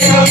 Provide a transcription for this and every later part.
Yeah.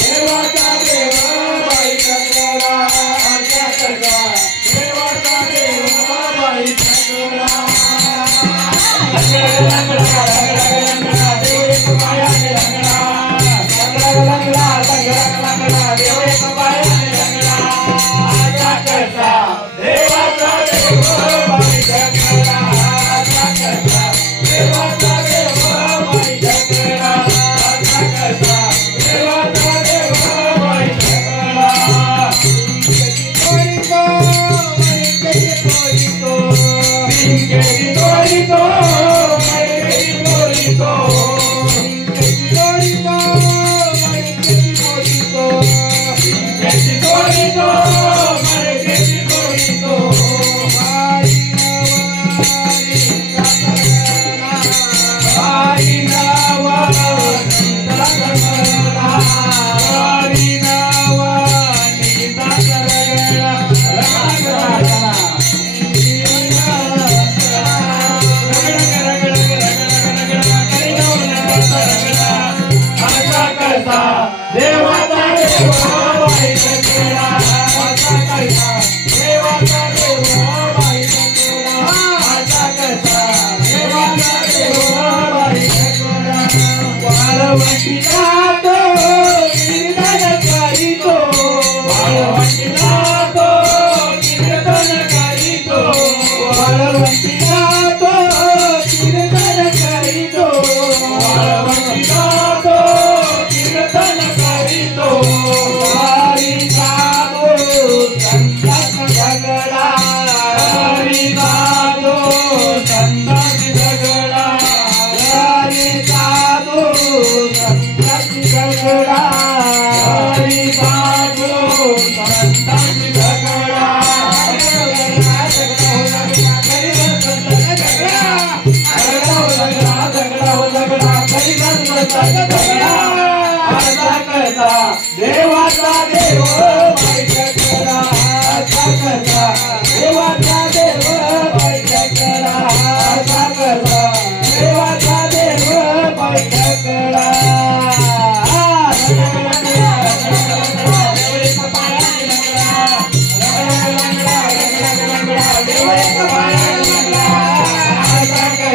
ದೇವತಾ દેવતા દેવા